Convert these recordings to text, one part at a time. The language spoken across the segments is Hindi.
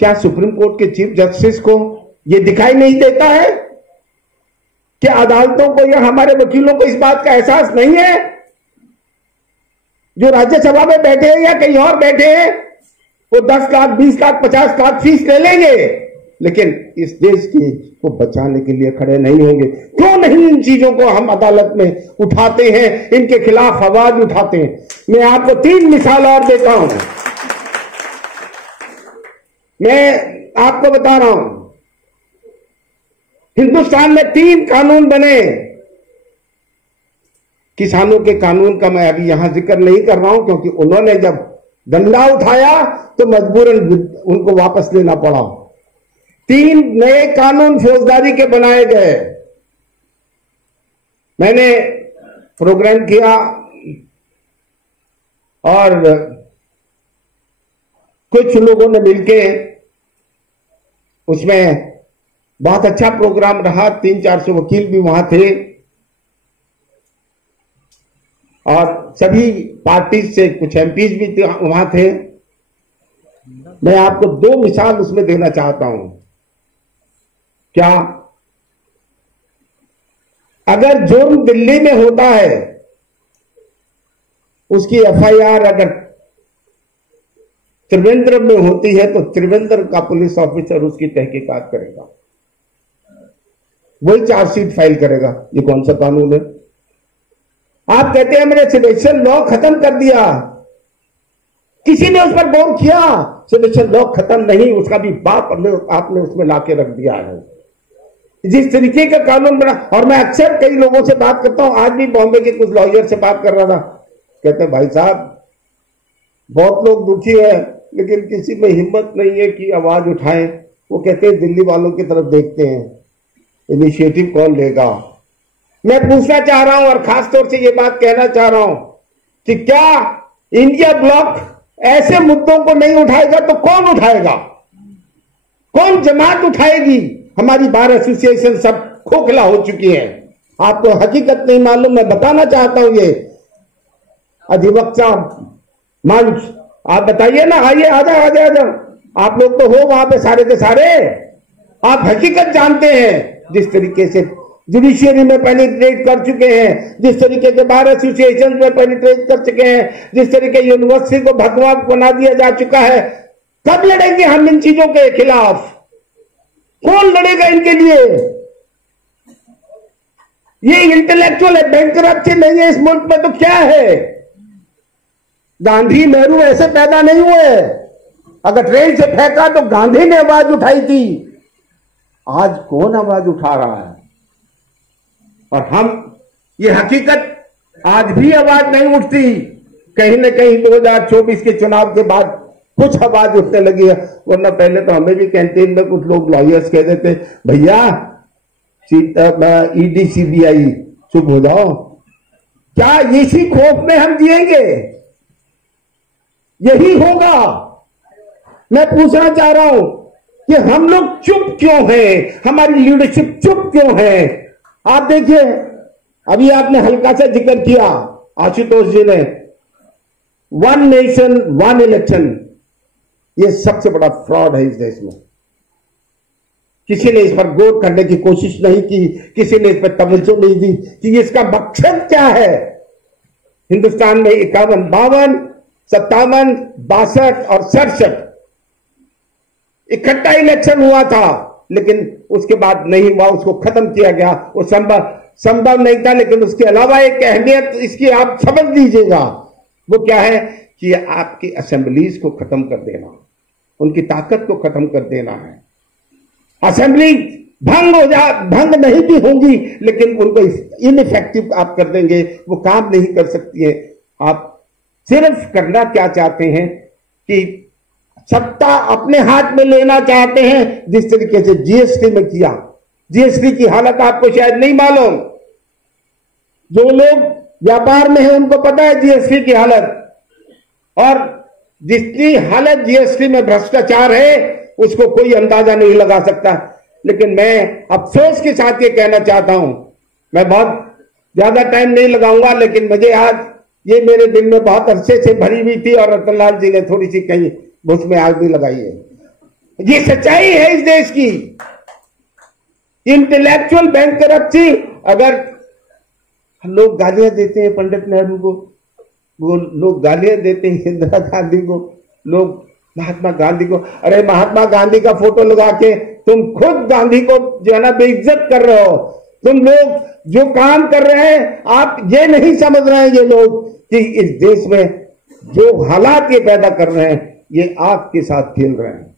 क्या सुप्रीम कोर्ट के चीफ जस्टिस को यह दिखाई नहीं देता है कि अदालतों को या हमारे वकीलों को इस बात का एहसास नहीं है? जो राज्यसभा में बैठे हैं या कहीं और बैठे हैं, वो 10 लाख 20 लाख 50 लाख फीस ले लेंगे, लेकिन इस देश को बचाने के लिए खड़े नहीं होंगे। क्यों नहीं इन चीजों को हम अदालत में उठाते हैं, इनके खिलाफ आवाज उठाते हैं? मैं आपको 3 मिसाल और देता हूं। मैं आपको बता रहा हूं, हिंदुस्तान में 3 कानून बने। किसानों के कानून का मैं अभी यहां जिक्र नहीं कर रहा हूं, क्योंकि उन्होंने जब डंडा उठाया तो मजबूरन उनको वापस लेना पड़ा। 3 नए कानून फौजदारी के बनाए गए। मैंने प्रोग्राम किया और कुछ लोगों ने मिलके उसमें बहुत अच्छा प्रोग्राम रहा। 300-400 वकील भी वहां थे और सभी पार्टी से कुछ एमपीज भी वहां थे। मैं आपको 2 मिसाल उसमें देना चाहता हूं। क्या अगर जुर्म दिल्ली में होता है, उसकी एफआईआर अगर त्रिवेंद्रम में होती है तो त्रिवेंद्रम का पुलिस ऑफिसर उसकी तहकीकात करेगा, वही चार्जशीट फाइल करेगा। ये कौन सा कानून है? आप कहते हैं हमने सेडेशन लॉ खत्म कर दिया। किसी ने उस पर गौर किया? सेडेशन लॉ खत्म नहीं, उसका भी बाप आपने उसमें लाके रख दिया है। जिस तरीके का कानून बना, और मैं अक्सर कई लोगों से बात करता हूं, आज भी बॉम्बे के कुछ लॉयर से बात कर रहा था, कहते हैं भाई साहब बहुत लोग दुखी है लेकिन किसी में हिम्मत नहीं है कि आवाज उठाएं। वो कहते हैं दिल्ली वालों की तरफ देखते हैं, इनिशिएटिव कौन लेगा। मैं पूछना चाह रहा हूं और खासतौर से ये बात कहना चाह रहा हूं कि क्या इंडिया ब्लॉक ऐसे मुद्दों को नहीं उठाएगा तो कौन उठाएगा? कौन जमात उठाएगी? हमारी बार एसोसिएशन सब खोखला हो चुकी है। आपको हकीकत नहीं मालूम, मैं बताना चाहता हूं। ये अधिवक्ता मंच, आप बताइए ना, आइए आ जाओ। आप लोग तो हो वहां पे सारे के सारे, आप हकीकत जानते हैं। जिस तरीके से जुडिशियरी में पेनिट्रेट कर चुके हैं, जिस तरीके के बार एसोसिएशन में पेनिट्रेट कर चुके हैं, जिस तरीके यूनिवर्सिटी को भगवा बना दिया जा चुका है, कब लड़ेंगे हम इन चीजों के खिलाफ? कौन लड़ेगा इनके लिए? ये इंटेलेक्चुअल है, बैंकरप्सी नहीं है इस मुल्क में तो क्या है? गांधी नेहरू ऐसे पैदा नहीं हुए। अगर ट्रेन से फेंका तो गांधी ने आवाज उठाई थी। आज कौन आवाज उठा रहा है? और हम, ये हकीकत आज भी आवाज नहीं उठती। कहीं न कहीं 2024 के चुनाव के बाद कुछ आवाज उठने लगी है, वरना पहले तो हमें भी कैंटीन में कुछ लोग लॉयर्स कह देते, भैया ईडी सीबीआई चुप हो जाओ। क्या इसी खौफ में हम जिएंगे? यही होगा। मैं पूछना चाह रहा हूं कि हम लोग चुप क्यों हैं? हमारी लीडरशिप चुप क्यों है? आप देखिए, अभी आपने हल्का सा जिक्र किया आशुतोष जी ने, 1 नेशन 1 इलेक्शन, ये सबसे बड़ा फ्रॉड है इस देश में। किसी ने इस पर गौर करने की कोशिश नहीं की, किसी ने इस पर तवज्जो नहीं दी कि इसका मकसद क्या है। हिंदुस्तान में 51, 52, 57, 62 और 67 इकट्ठा इलेक्शन हुआ था, लेकिन उसके बाद नहीं हुआ, उसको खत्म किया गया। वो संभव नहीं था। लेकिन उसके अलावा एक अहमियत इसकी आप समझ लीजिएगा, वो क्या है कि आपकी असेंबलीज को खत्म कर देना, उनकी ताकत को खत्म कर देना है। असेंबली भंग नहीं भी होंगी, लेकिन उनको इनइफेक्टिव आप कर देंगे, वो काम नहीं कर सकती है। आप सिर्फ करना क्या चाहते हैं कि सत्ता अपने हाथ में लेना चाहते हैं, जिस तरीके से जीएसटी में किया। जीएसटी की हालत आपको शायद नहीं मालूम, जो लोग व्यापार में हैं उनको पता है जीएसटी की हालत, और जितनी हालत जीएसटी में भ्रष्टाचार है उसको कोई अंदाजा नहीं लगा सकता। लेकिन मैं अफसोस के साथ ये कहना चाहता हूं, मैं बहुत ज्यादा टाइम नहीं लगाऊंगा, लेकिन मुझे आज ये मेरे दिल में बहुत अरसे से भरी हुई थी और रतनलाल जी ने थोड़ी सी कहीं घुस में आग भी लगाई है। ये सच्चाई है इस देश की। Intellectual bankruptcy. अगर लोग गालियां देते हैं पंडित नेहरू को, वो लोग गालियां देते हैं इंदिरा गांधी को, लोग महात्मा गांधी को। अरे महात्मा गांधी का फोटो लगा के तुम खुद गांधी को जो है ना बेइज्जत कर रहे हो। तुम लोग जो काम कर रहे हैं, आप ये नहीं समझ रहे हैं ये लोग कि इस देश में जो हालात ये पैदा कर रहे हैं, ये आग के साथ खेल रहे हैं।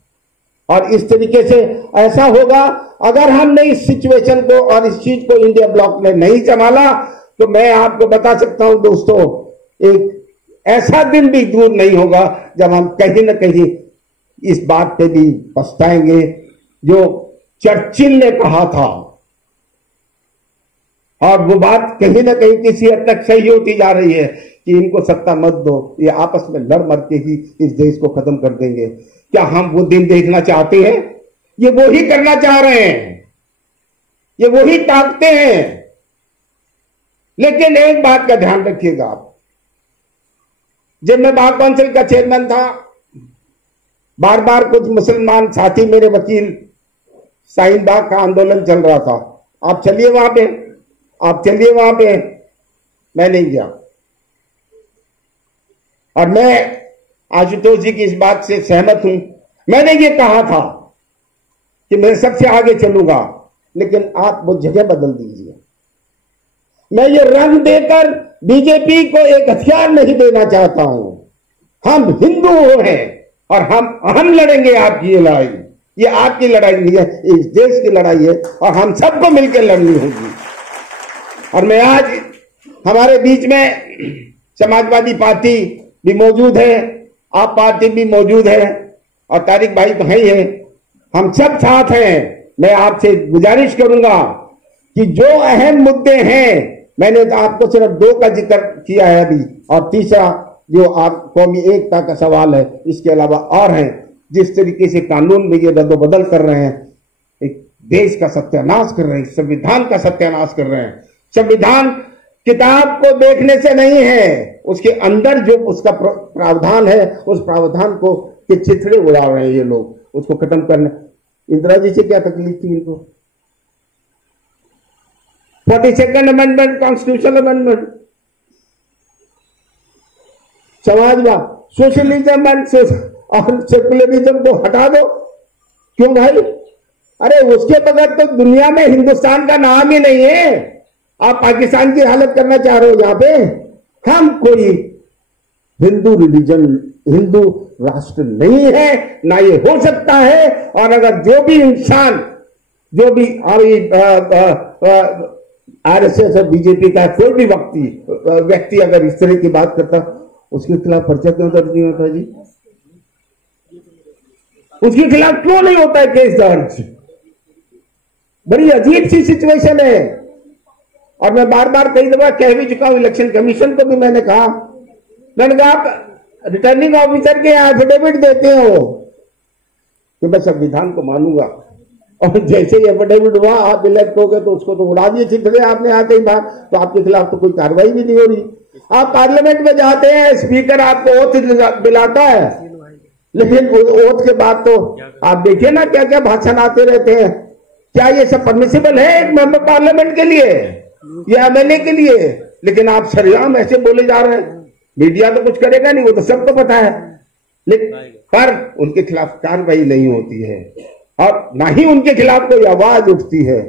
और इस तरीके से ऐसा होगा, अगर हमने इस सिचुएशन को और इस चीज को इंडिया ब्लॉक ने नहीं संभाला, तो मैं आपको बता सकता हूं दोस्तों, एक ऐसा दिन भी दूर नहीं होगा जब हम कहीं ना कहीं इस बात पे भी पछताएंगे जो चर्चिल ने कहा था। और वो बात कहीं ना कहीं किसी हद तक सही होती जा रही है कि इनको सत्ता मत दो, ये आपस में लड़ मर के ही इस देश को खत्म कर देंगे। क्या हम वो दिन देखना चाहते हैं? ये वो ही करना चाह रहे हैं, ये वो ही ताकते हैं। लेकिन एक बात का ध्यान रखिएगा आप, जब मैं बार काउंसिल का चेयरमैन था, बार बार कुछ मुसलमान साथी मेरे वकील, शाहीन बाग का आंदोलन चल रहा था, आप चलिए वहां पे, आप चलिए वहां पे। मैं नहीं गया। और मैं आशुतोष जी की इस बात से सहमत हूं। मैंने ये कहा था कि मैं सबसे आगे चलूंगा, लेकिन आप वो जगह बदल दीजिए। मैं ये रंग देकर बीजेपी को एक हथियार नहीं देना चाहता हूं। हम हिंदू हैं और हम लड़ेंगे आपकी ये लड़ाई। ये आपकी लड़ाई नहीं है, इस देश की लड़ाई है और हम सबको मिलकर लड़नी होगी। और मैं आज हमारे बीच में समाजवादी पार्टी भी मौजूद है, आप पार्टी भी मौजूद है और तारिक भाई तो है ही है, हम सब साथ हैं। मैं आपसे गुजारिश करूंगा कि जो अहम मुद्दे हैं, मैंने तो आपको सिर्फ 2 का जिक्र किया है अभी, और तीसरा जो आप कौमी एकता का सवाल है, इसके अलावा और हैं। जिस तरीके से कानून में ये रद्दोबदल कर रहे हैं, एक देश का सत्यानाश कर रहे हैं, संविधान का सत्यानाश कर रहे हैं। संविधान किताब को देखने से नहीं है, उसके अंदर जो उसका प्रावधान है, उस प्रावधान को के चिथड़े उड़ा रहे हैं ये लोग, उसको खत्म करने। इंदिरा जी से क्या तकलीफ थी इनको? 42nd अमेंडमेंट, कॉन्स्टिट्यूशनल अमेंडमेंट, समाजवाद, सोशलिज्म और सेकुलरिज्म को हटा दो। क्यों भाई? अरे उसके बगैर तो दुनिया में हिंदुस्तान का नाम ही नहीं है। आप पाकिस्तान की हालत करना चाह रहे हो यहाँ पे। हम कोई हिंदू रिलीजन, हिंदू राष्ट्र नहीं है, ना ये हो सकता है। और अगर जो भी इंसान, जो भी आरएसएस और बीजेपी का कोई भी व्यक्ति अगर इस तरह की बात करता, उसके खिलाफ पर्चा क्यों दर्ज नहीं होता जी? उसके खिलाफ क्यों नहीं होता है केस दर्ज? बड़ी अजीब सी सिचुएशन है। और मैं बार बार कई दफा कह भी चुका हूं, इलेक्शन कमीशन को भी मैंने कहा आप रिटर्निंग ऑफिसर के एफिडेविट देते हो कि मैं संविधान को मानूंगा, और जैसे ही एफिडेविट हुआ आप इलेक्ट हो गए तो उसको तो उड़ा दिए चिट्ठे आपने आते ही बाहर, तो आपके खिलाफ तो कोई कार्रवाई भी नहीं हो रही। आप पार्लियामेंट में जाते हैं, स्पीकर आपको ओथ दिलाता है, लेकिन ओथ के बाद तो आप देखिए ना क्या क्या भाषण आते रहते हैं। क्या ये सब परमिसिबल है एक मेंबर पार्लियामेंट के लिए या एमएलए के लिए? लेकिन आप सरेआम ऐसे बोले जा रहे हैं। मीडिया तो कुछ करेगा नहीं, वो तो सबको पता है, लेकिन पर उनके खिलाफ कार्रवाई नहीं होती है और ना ही उनके खिलाफ कोई आवाज उठती है।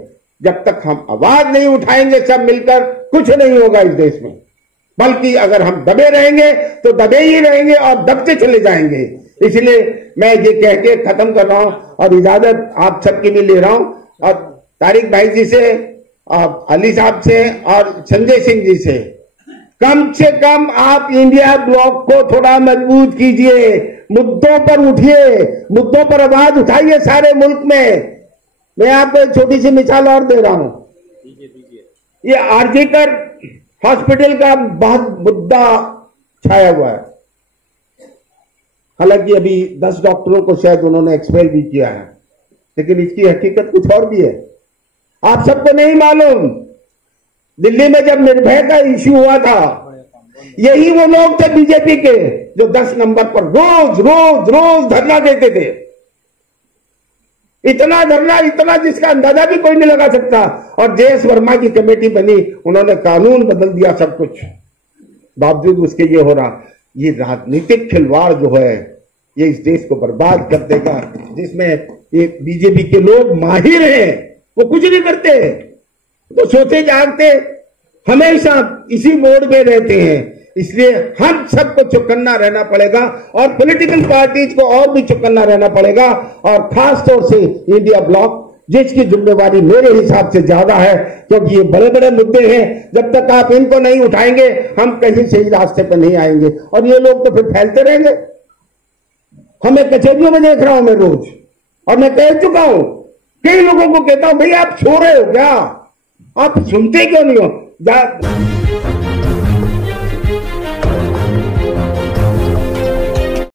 जब तक हम आवाज नहीं उठाएंगे सब मिलकर, कुछ नहीं होगा इस देश में। बल्कि अगर हम दबे रहेंगे तो दबे ही रहेंगे और दबते चले जाएंगे। इसलिए मैं ये कह के खत्म कर रहा हूं और इजाजत आप सबकी भी ले रहा हूं, और तारिक भाई जी से, अली साहब से और संजय सिंह जी से कम आप इंडिया ब्लॉक को थोड़ा मजबूत कीजिए, मुद्दों पर उठिए, मुद्दों पर आवाज उठाइए सारे मुल्क में। मैं आपको एक छोटी सी मिसाल और दे रहा हूं। ये आरजीकर हॉस्पिटल का बहुत मुद्दा छाया हुआ है। हालांकि अभी 10 डॉक्टरों को शायद उन्होंने एक्सपेल भी किया है, लेकिन इसकी हकीकत कुछ और भी है। आप सबको नहीं मालूम, दिल्ली में जब निर्भया का इश्यू हुआ था, यही वो लोग थे बीजेपी के जो 10 नंबर पर रोज रोज रोज धरना देते थे। इतना धरना, इतना जिसका अंदाजा भी कोई नहीं लगा सकता। और जयेश वर्मा की कमेटी बनी, उन्होंने कानून बदल दिया, सब कुछ, बावजूद उसके ये हो रहा। ये राजनीतिक खिलवाड़ जो है ये इस देश को बर्बाद कर देगा, जिसमें ये बीजेपी के लोग माहिर हैं, वो कुछ नहीं करते, तो सोते जागते हमेशा इसी मोड में रहते हैं। इसलिए हम सबको चौकन्ना रहना पड़ेगा और पॉलिटिकल पार्टीज को और भी चौकन्ना रहना पड़ेगा, और खास तौर से इंडिया ब्लॉक, जिसकी जिम्मेवारी मेरे हिसाब से ज्यादा है, क्योंकि ये बड़े बड़े मुद्दे हैं। जब तक आप इनको नहीं उठाएंगे हम कहीं सही रास्ते पर नहीं आएंगे, और ये लोग तो फिर फैलते रहेंगे। हमें कचहरियों में देख रहा हूं मैं रोज, और मैं कह चुका हूं, कई लोगों को कहता हूं, भाई आप सो रहे हो क्या, आप सुनते क्यों नहीं हो?